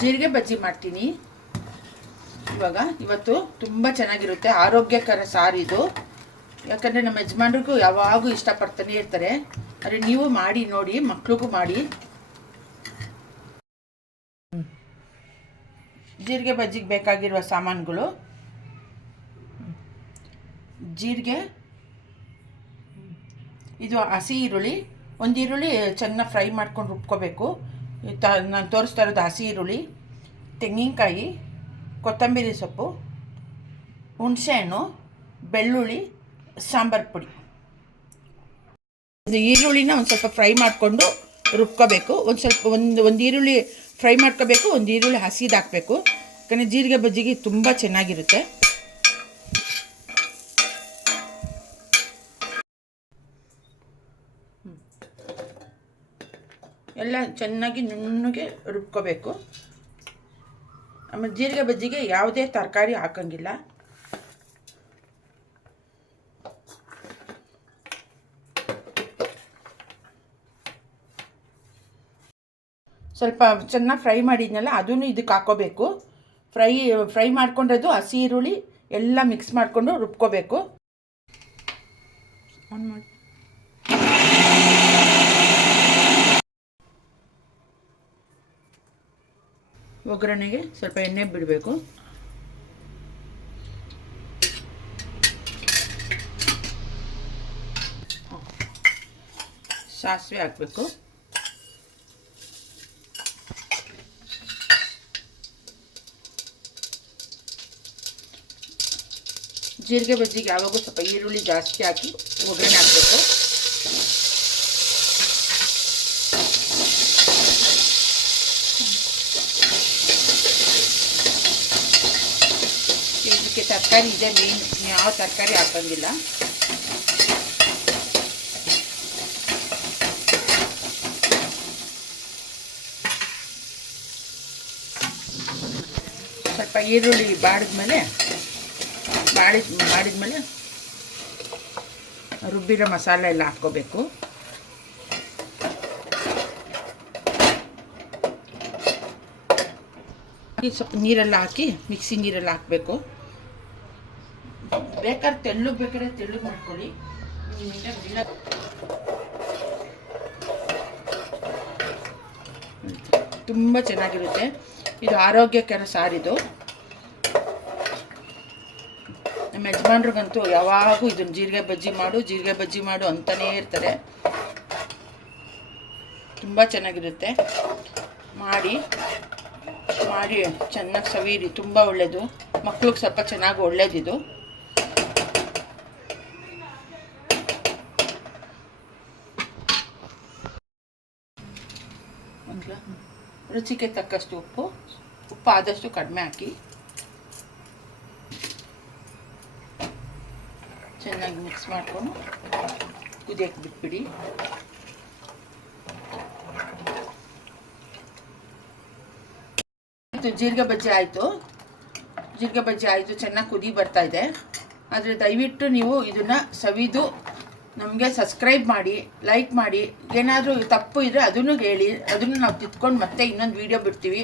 ಜೀರಿಗೆ ಬಜ್ಜಿ ಮಾಡ್ತೀನಿ ಇವತ್ತು ತುಂಬ ಚೆನ್ನಾಗಿರುತ್ತೆ. ಆರೋಗ್ಯಕರ ಸಾರು ಇದು. ಯಾಕಂದರೆ ನಮ್ಮ ಯಜಮಾನ್ರಿಗೂ ಯಾವಾಗೂ ಇಷ್ಟಪಡ್ತಾನೆ ಇರ್ತಾರೆ. ಆದರೆ ನೀವು ಮಾಡಿ ನೋಡಿ, ಮಕ್ಳಿಗೂ ಮಾಡಿ. ಜೀರಿಗೆ ಬಜ್ಜಿಗೆ ಬೇಕಾಗಿರುವ ಸಾಮಾನುಗಳು: ಜೀರಿಗೆ, ಇದು ಹಸಿ ಈರುಳ್ಳಿ, ಒಂದು ಈರುಳ್ಳಿ ಚೆನ್ನಾಗಿ ಫ್ರೈ ಮಾಡ್ಕೊಂಡು ರುಬ್ಕೋಬೇಕು. ನಾನು ತೋರಿಸ್ತಾ ಇರೋದು ಹಸಿ ಈರುಳ್ಳಿ, ತೆಂಗಿನಕಾಯಿ, ಕೊತ್ತಂಬರಿ ಸೊಪ್ಪು, ಹುಣಸೆಹಣ್ಣು, ಬೆಳ್ಳುಳ್ಳಿ, ಸಾಂಬಾರು ಪುಡಿ. ಇದು ಈರುಳ್ಳಿನ ಒಂದು ಸ್ವಲ್ಪ ಫ್ರೈ ಮಾಡಿಕೊಂಡು ರುಬ್ಕೋಬೇಕು. ಒಂದು ಈರುಳ್ಳಿ ಫ್ರೈ ಮಾಡ್ಕೋಬೇಕು, ಒಂದು ಈರುಳ್ಳಿ ಹಸಿದು ಹಾಕಬೇಕು. ಯಾಕಂದರೆ ಜೀರಿಗೆ ಬಜ್ಜಿಗೆ ತುಂಬ ಚೆನ್ನಾಗಿರುತ್ತೆ. ಎಲ್ಲ ಚೆನ್ನಾಗಿ ನುಣ್ಣಗೆ ರುಬ್ಕೋಬೇಕು. ಆಮೇಲೆ ಜೀರಿಗೆ ಬಜ್ಜಿಗೆ ಯಾವುದೇ ತರಕಾರಿ ಹಾಕೋಂಗಿಲ್ಲ. ಸ್ವಲ್ಪ ಚೆನ್ನಾಗಿ ಫ್ರೈ ಮಾಡಿದ್ನಲ್ಲ, ಅದನ್ನು ಇದಕ್ಕೆ ಹಾಕೋಬೇಕು. ಫ್ರೈ ಮಾಡ್ಕೊಂಡದ್ದು ಹಸಿ ಈರುಳ್ಳಿ ಎಲ್ಲ ಮಿಕ್ಸ್ ಮಾಡಿಕೊಂಡು ರುಬ್ಕೋಬೇಕು. ಆನ್ ಮಾಡಿ. ಒಗ್ಗರಣೆಗೆ ಸ್ವಲ್ಪ ಎಣ್ಣೆ ಬಿಡಬೇಕು. ಸಾಸಿವೆ ಹಾಕಬೇಕು. ಜೀರಿಗೆ ಬಜ್ಜಿಗೆ ಯಾವಾಗೂ ಸ್ವಲ್ಪ ಈರುಳ್ಳಿ ಜಾಸ್ತಿ ಹಾಕಿ ಒಗ್ಗರಣೆ ಹಾಕಬೇಕು. ಇದಕ್ಕೆ ತರಕಾರಿ ಇದೆ ಮೇನ್, ಯಾವ ತರಕಾರಿ ಹಾಕೋಂಗಿಲ್ಲ. ಸ್ವಲ್ಪ ಈರುಳ್ಳಿ ಬಾಡಿದ್ಮೇಲೆ ರುಬ್ಬಿರೋ ಮಸಾಲೆ ಎಲ್ಲ ಹಾಕ್ಕೋಬೇಕು. ಸ್ವಲ್ಪ ನೀರೆಲ್ಲ ಹಾಕಿ ಮಿಕ್ಸಿ ನೀರೆಲ್ಲ ಹಾಕಬೇಕು. ಬೇಕಾದ್ರೆ ತೆಳ್ಳಗೆ ಮಾಡ್ಕೊಳ್ಳಿ. ತುಂಬ ಚೆನ್ನಾಗಿರುತ್ತೆ. ಇದು ಆರೋಗ್ಯಕರ ಸಾರಿದು. ನಮ್ಮ ಯಜಮಾನ್ರಿಗಂತೂ ಯಾವಾಗೂ ಇದನ್ನು ಜೀರಿಗೆ ಬಜ್ಜಿ ಮಾಡು ಅಂತಲೇ ಇರ್ತಾರೆ. ತುಂಬ ಚೆನ್ನಾಗಿರುತ್ತೆ. ಮಾಡಿ ಚೆನ್ನಾಗಿ ಸವೀರಿ, ತುಂಬ ಒಳ್ಳೆಯದು. ಮಕ್ಳಿಗೆ ಸ್ವಲ್ಪ ಚೆನ್ನಾಗಿ ಒಳ್ಳೇದಿದು. ರುಚಿಗೆ ತಕ್ಕಷ್ಟು ಉಪ್ಪು ಆದಷ್ಟು ಕಡಿಮೆ ಹಾಕಿ ಚೆನ್ನಾಗಿ ಮಿಕ್ಸ್ ಮಾಡಿಕೊಂಡು ಕುದಿಯೋಕ್ಕೆ ಬಿಟ್ಬಿಡಿ. ಜೀರಿಗೆ ಬಜ್ಜಿ ಆಯಿತು. ಚೆನ್ನಾಗಿ ಕುದಿ ಬರ್ತಾ ಇದೆ. ಆದರೆ ದಯವಿಟ್ಟು ನೀವು ಇದನ್ನು ಸವಿದು ನಮಗೆ ಸಬ್ಸ್ಕ್ರೈಬ್ ಮಾಡಿ, ಲೈಕ್ ಮಾಡಿ. ಏನಾದರೂ ತಪ್ಪು ಇದ್ದರೆ ಅದನ್ನು ಹೇಳಿ, ಅದನ್ನು ನಾವು ತಿದ್ಕೊಂಡು ಮತ್ತೆ ಇನ್ನೊಂದು ವೀಡಿಯೋ ಬಿಡ್ತೀವಿ.